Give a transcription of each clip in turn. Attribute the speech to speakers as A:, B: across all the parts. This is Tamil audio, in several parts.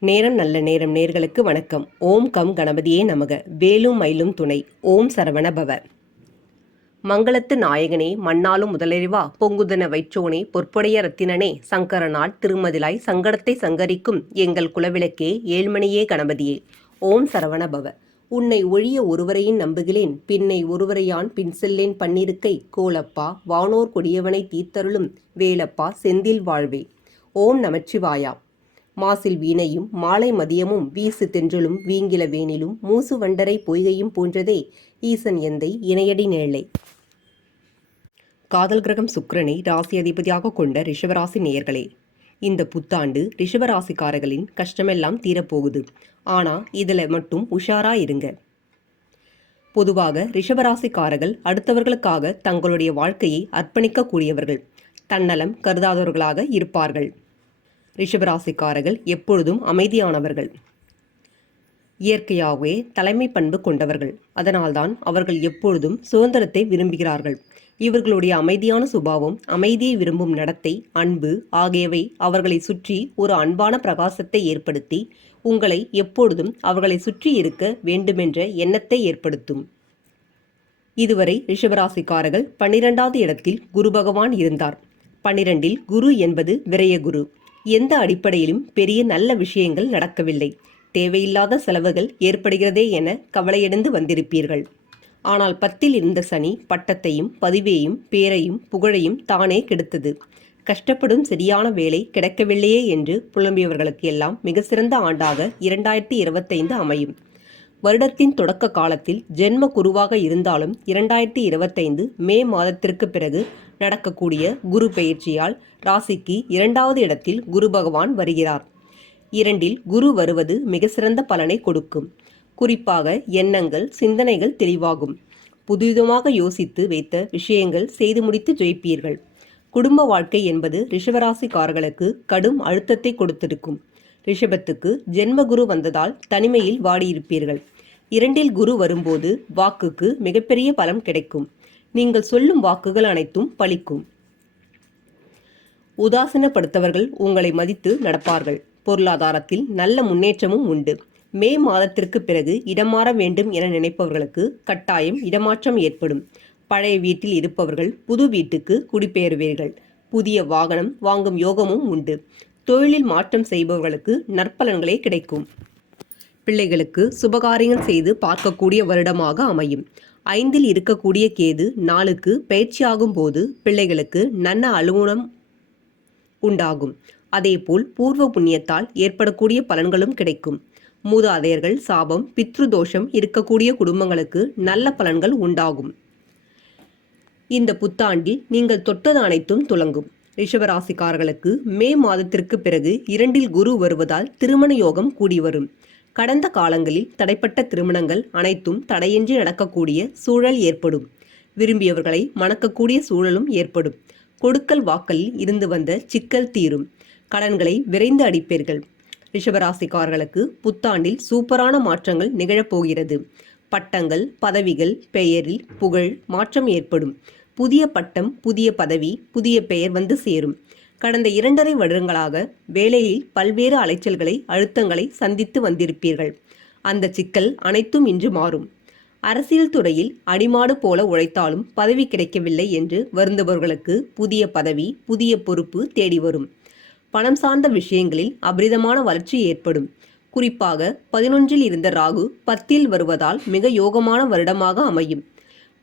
A: நேரம் நல்ல நேரம் நேர்களுக்கு வணக்கம். ஓம் கம் கணபதியே நமக. வேலும் மயிலும் துணை. ஓம் சரவண பவ. மங்களத்து நாயகனே மண்ணாலும் முதலறிவா பொங்குதன வைச்சோனே பொற்புடைய ரத்தினனே சங்கரனால் திருமதிலாய் சங்கடத்தை சங்கரிக்கும் எங்கள் குலவிளக்கே ஏழ்மணியே கணபதியே. ஓம் சரவண பவ. உன்னை ஒழிய ஒருவரையும் நம்புகிறேன். பின்னை ஒருவரையான் பின் செல்லேன் பன்னிருக்கை. கோலப்பா வானோர் கொடியவனை தீர்த்தருளும். வேலப்பா செந்தில் வாழ்வே. ஓம் நமச்சிவாயா. மாசில் வீணையும் மாலை மதியமும் வீசு தென்றலும் வீங்கில வேனிலும் மூசு வண்டரை பொய்கையும் போன்றதே ஈசன் எந்தை இணையடி நேழை. காதல் கிரகம் சுக்கிரனை ராசி அதிபதியாக கொண்ட ரிஷபராசி நேயர்களே இந்த புத்தாண்டு ரிஷபராசிக்காரர்களின் கஷ்டமெல்லாம் தீரப்போகுது. ஆனா இதில் மட்டும் உஷாரா இருங்க. பொதுவாக ரிஷபராசிக்காரர்கள் அடுத்தவர்களுக்காக தங்களுடைய வாழ்க்கையை அர்ப்பணிக்கக்கூடியவர்கள். தன்னலம் கருதாதவர்களாக இருப்பார்கள். ரிஷபராசிக்காரர்கள் எப்பொழுதும் அமைதியானவர்கள். இயற்கையாகவே தலைமை பண்பு கொண்டவர்கள். அதனால்தான் அவர்கள் எப்பொழுதும் சுதந்திரத்தை விரும்புகிறார்கள். இவர்களுடைய அமைதியான சுபாவம் அமைதியை விரும்பும் நடத்தை அன்பு ஆகியவை அவர்களை சுற்றி ஒரு அன்பான பிரகாசத்தை ஏற்படுத்தி உங்களை எப்பொழுதும் அவர்களை சுற்றி இருக்க வேண்டுமென்ற எண்ணத்தை ஏற்படுத்தும். இதுவரை ரிஷபராசிக்காரர்கள் பன்னிரெண்டாவது இடத்தில் குரு பகவான் இருந்தார். பன்னிரண்டில் குரு என்பது விரய குரு. எந்த அடிப்படையிலும் பெரிய நல்ல விஷயங்கள் நடக்கவில்லை. தேவையில்லாத செலவுகள் ஏற்படுகிறதே என கவலையடைந்து வந்திருப்பீர்கள். ஆனால் பத்தில் இருந்த சனி பட்டத்தையும் பதிவையும் பேரையும் புகழையும் தானே கெடுத்தது. கஷ்டப்படும் சரியான வேலை கிடைக்கவில்லையே என்று புலம்பியவர்களுக்கு எல்லாம் மிக சிறந்த ஆண்டாக இரண்டாயிரத்தி இருபத்தைந்து அமையும். வருடத்தின் தொடக்க காலத்தில் ஜென்ம குருவாக இருந்தாலும் இரண்டாயிரத்தி இருபத்தைந்து மே மாதத்திற்கு பிறகு நடக்கக்கூடிய குரு பயிற்சியால் ராசிக்கு இரண்டாவது இடத்தில் குரு பகவான் வருகிறார். இரண்டில் குரு வருவது மிக சிறந்த பலனை கொடுக்கும். குறிப்பாக எண்ணங்கள் சிந்தனைகள் தெளிவாகும். புதுவிதமாக யோசித்து வைத்த விஷயங்கள் செய்து முடித்து ஜெயிப்பீர்கள். குடும்ப வாழ்க்கை என்பது ரிஷபராசிக்காரர்களுக்கு கடும் அழுத்தத்தை கொடுத்திருக்கும். ரிஷபத்துக்கு ஜென்ம குரு வந்ததால் தனிமையில் வாடியிருப்பீர்கள். இரண்டில் குரு வரும்போது வாக்குக்கு மிகப்பெரிய பலம் கிடைக்கும். நீங்கள் சொல்லும் வாக்குகள் அனைத்தும் பலிக்கும் உதாசீனப்படுத்தவர்கள் உங்களை மதித்து நடப்பார்கள். பொருளாதாரத்தில் நல்ல முன்னேற்றமும் உண்டு. மே மாதத்திற்கு பிறகு இடமாற வேண்டும் என நினைப்பவர்களுக்கு கட்டாயம் இடமாற்றம் ஏற்படும். பழைய வீட்டில் இருப்பவர்கள் புது வீட்டுக்கு குடிபெயர்வீர்கள். புதிய வாகனம் வாங்கும் யோகமும் உண்டு. தொழிலில் மாற்றம் செய்பவர்களுக்கு நற்பலன்களே கிடைக்கும். பிள்ளைகளுக்கு சுபகாரியம் செய்து பார்க்கக்கூடிய வருடமாக அமையும். ஐந்தில் இருக்கக்கூடிய கேது நாளுக்கு பயிற்சியாகும் போது பிள்ளைகளுக்கு நல்ல அலுவலம் உண்டாகும். அதேபோல் பூர்வ புண்ணியத்தால் ஏற்படக்கூடிய பலன்களும் கிடைக்கும். மூதாதையர்கள் சாபம் பித்ருதோஷம் இருக்கக்கூடிய குடும்பங்களுக்கு நல்ல பலன்கள் உண்டாகும். இந்த புத்தாண்டில் நீங்கள் தொட்டது அனைத்தும் துலங்கும். ரிஷபராசிக்காரர்களுக்கு மே மாதத்திற்கு பிறகு இரண்டில் குரு வருவதால் திருமண யோகம் கூடி வரும். கடந்த காலங்களில் தடைப்பட்ட திருமணங்கள் அனைத்தும் தடையின்றி நடக்கக்கூடிய சூழல் ஏற்படும். விரும்பியவர்களை மணக்கக்கூடிய சூழலும் ஏற்படும். கொடுக்கல் வாக்கலில் இருந்து வந்த சிக்கல் தீரும். கடன்களை விரைந்து அடிப்பீர்கள். ரிஷபராசிக்காரர்களுக்கு புத்தாண்டில் சூப்பரான மாற்றங்கள் நிகழப்போகிறது. பட்டங்கள் பதவிகள் பெயரில் புகழ் மாற்றம் ஏற்படும். புதிய பட்டம் புதிய பதவி புதிய பெயர் வந்து சேரும். கடந்த இரண்டரை வருடங்களாக வேலையில் பல்வேறு அலைச்சல்களை அழுத்தங்களை சந்தித்து வந்திருப்பீர்கள். அந்த சிக்கல் அனைத்தும் இன்று மாறும். அரசியல் துறையில் அடிமாடு போல உழைத்தாலும் பதவி கிடைக்கவில்லை என்று வருந்தவர்களுக்கு புதிய பதவி புதிய பொறுப்பு தேடி வரும். பணம் சார்ந்த விஷயங்களில் அபரிதமான வளர்ச்சி ஏற்படும். குறிப்பாக பதினொன்றில் இருந்த ராகு பத்தில் வருவதால் மிக யோகமான வருடமாக அமையும்.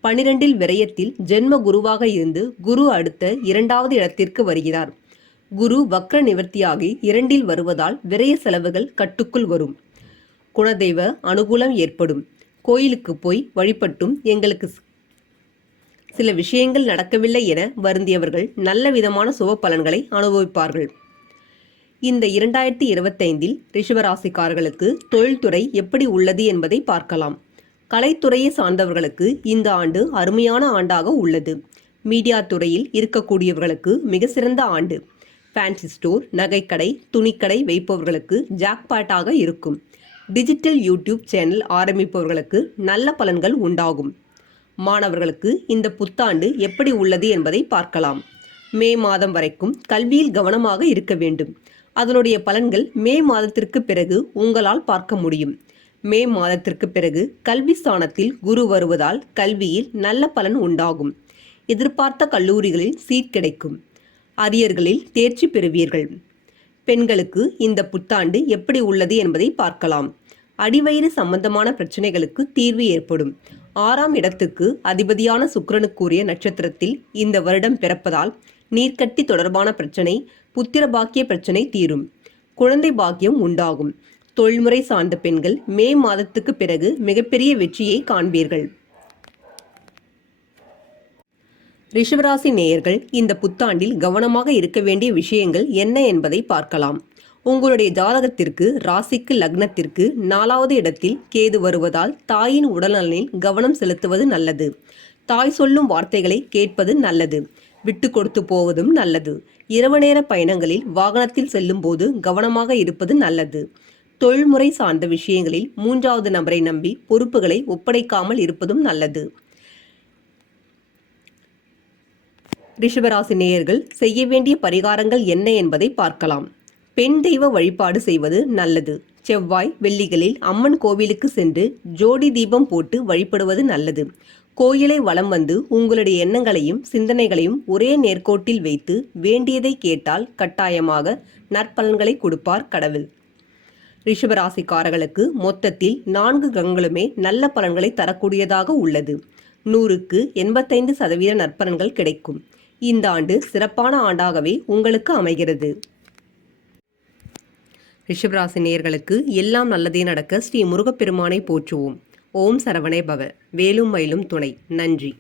A: பனிரெண்டில் விரயத்தில் ஜென்ம குருவாக இருந்து குரு அடுத்த இரண்டாவது இடத்திற்கு வருகிறார். குரு வக்ர நிவர்த்தியாகி இரண்டில் வருவதால் விரய செலவுகள் கட்டுக்குள் வரும். குணதெய்வ அனுகூலம் ஏற்படும். கோயிலுக்கு போய் வழிபட்டும் எங்களுக்கு சில விஷயங்கள் நடக்கவில்லை என வருந்தியவர்கள் நல்ல விதமான சுப பலன்களை அனுபவிப்பார்கள். இந்த இரண்டாயிரத்தி இருபத்தைந்தில் ரிஷபராசிக்காரர்களுக்கு தொழில்துறை எப்படி உள்ளது என்பதை பார்க்கலாம். கலைத்துறையை சார்ந்தவர்களுக்கு இந்த ஆண்டு அருமையான ஆண்டாக உள்ளது. மீடியா துறையில் இருக்கக்கூடியவர்களுக்கு மிக சிறந்த ஆண்டு. ஃபேன்சி ஸ்டோர் நகைக்கடை துணிக்கடை வைப்பவர்களுக்கு ஜாக்பாட்டாக இருக்கும். டிஜிட்டல் யூடியூப் சேனல் ஆரம்பிப்பவர்களுக்கு நல்ல பலன்கள் உண்டாகும். மாணவர்களுக்கு இந்த புத்தாண்டு எப்படி உள்ளது என்பதை பார்க்கலாம். மே மாதம் வரைக்கும் கல்வியில் கவனமாக இருக்க வேண்டும். அதனுடைய பலன்கள் மே மாதத்திற்கு பிறகு உங்களால் பார்க்க முடியும். மே மாதத்திற்கு பிறகு கல்வி ஸ்தானத்தில் குரு வருவதால் கல்வியில் நல்ல பலன் உண்டாகும். எதிர்பார்த்த கல்லூரிகளில் சீட் கிடைக்கும். அரியர்களில் தேர்ச்சி பெறுவீர்கள். பெண்களுக்கு இந்த புத்தாண்டு எப்படி உள்ளது என்பதை பார்க்கலாம். அடிவயிறு சம்பந்தமான பிரச்சனைகளுக்கு தீர்வு ஏற்படும். ஆறாம் இடத்துக்கு அதிபதியான சுக்கரனுக்குரிய நட்சத்திரத்தில் இந்த வருடம் பிறப்பதால் நீர்க்கட்டி தொடர்பான பிரச்சனை புத்திர பாக்கிய பிரச்சனை தீரும். குழந்தை பாக்கியம் உண்டாகும். தொழில்முறை சார்ந்த பெண்கள் மே மாதத்துக்கு பிறகு மிகப்பெரிய வெற்றியை காண்பீர்கள். ரிஷபராசி நேயர்கள் இந்த புத்தாண்டில் கவனமாக இருக்க வேண்டிய விஷயங்கள் என்ன என்பதை பார்க்கலாம். உங்களுடைய ஜாதகத்திற்கு ராசிக்கு லக்னத்திற்கு நாலாவது இடத்தில் கேது வருவதால் தாயின் உடல்நலனில் கவனம் செலுத்துவது நல்லது. தாய் சொல்லும் வார்த்தைகளை கேட்பது நல்லது. விட்டு கொடுத்து போவதும் நல்லது. இரவு நேர பயணங்களில் வாகனத்தில் செல்லும் போது கவனமாக இருப்பது நல்லது. தொழில்முறை சார்ந்த விஷயங்களில் மூன்றாவது நபரை நம்பி பொறுப்புகளை ஒப்படைக்காமல் இருப்பதும் நல்லது. ரிஷபராசி நேயர்கள் செய்ய வேண்டிய பரிகாரங்கள் என்ன என்பதை பார்க்கலாம். பெண் தெய்வ வழிபாடு செய்வது நல்லது. செவ்வாய் வெள்ளிகளில் அம்மன் கோவிலுக்கு சென்று ஜோடி தீபம் போட்டு வழிபடுவது நல்லது. கோயிலை வலம் வந்து உங்களுடைய எண்ணங்களையும் சிந்தனைகளையும் ஒரே நேர்கோட்டில் வைத்து வேண்டியதை கேட்டால் கட்டாயமாக நற்பலன்களை கொடுப்பார் கடவுள். ரிஷபராசிக்காரர்களுக்கு மொத்தத்தில் நான்கு கிரகங்களுமே நல்ல பலன்களை தரக்கூடியதாக உள்ளது. நூறுக்கு எண்பத்தைந்து சதவீத நற்பலன்கள் கிடைக்கும். இந்த ஆண்டு சிறப்பான ஆண்டாகவே உங்களுக்கு அமைகிறது. ரிஷபராசி நேர்களுக்கு எல்லாம் நல்லதே நடக்க ஸ்ரீ முருகப்பெருமானை போற்றுவோம். ஓம் சரவணே பவ. வேலும் மயிலும் துணை. நன்றி.